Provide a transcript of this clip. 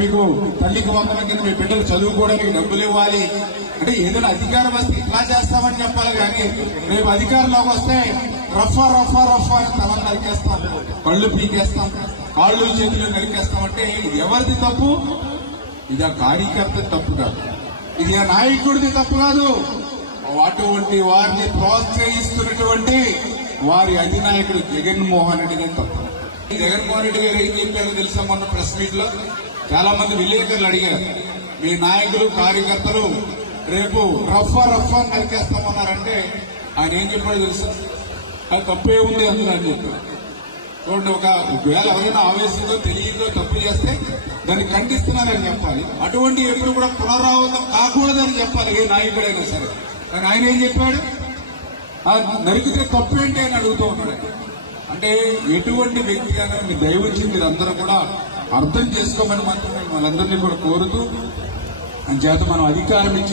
మీకు తల్లికి వందనం కింద మీ బిడ్డలు చదువుకోవడానికి డబ్బులు ఇవ్వాలి అంటే ఏదైనా అధికారం వస్తే ఇట్లా చేస్తామని చెప్పాలి కానీ రేపు అధికారంలోకి వస్తే రఫా రఫా రఫా అని తలను నరికేస్తాం, కళ్ళు పీకేస్తాం, కాళ్ళు చేతులు నరికేస్తామంటే ఇది ఎవరిది తప్పు? ఇది ఆ కార్యకర్త తప్పు కాదు, ఇది ఆ నాయకుడిది తప్పు కాదు. అటువంటి వారిని ప్రోత్సహిస్తున్నటువంటి వారి అధినాయకుడు జగన్మోహన్ రెడ్డి గారి తప్పు. జగన్మోహన్ రెడ్డి గారు ఏం చెప్పారో తెలుసా? మొన్న ప్రెస్ మీట్ లో చాలా మంది విలేకరులు అడిగారు, మీ నాయకులు కార్యకర్తలు రేపు రఫా రఫా నరికేస్తామన్నారంటే ఆయన ఏం చెప్పాడో తెలుసా? అది తప్పే ఉంది అందులో అని చెప్పారు. చూడండి, ఒకవేళ ఎవరైనా ఆవేశంతో తెలియదో తప్పు చేస్తే దాన్ని ఖండిస్తున్నారని చెప్పాలి. అటువంటి ఎప్పుడు కూడా పునరావృతం కాకూడదని చెప్పాలి ఏ నాయకుడైనా సరే. కానీ ఆయన ఏం చెప్పాడు? నరికితే తప్పేంటి అని అడుగుతూ ఉన్నాడు. అంటే ఎటువంటి వ్యక్తిగానే మీ దయవచ్చి మీరందరూ కూడా అర్థం చేసుకోమని మాత్రం వాళ్ళందరినీ కూడా కోరుతూ అంచేత మనం అధికారం ఇచ్చి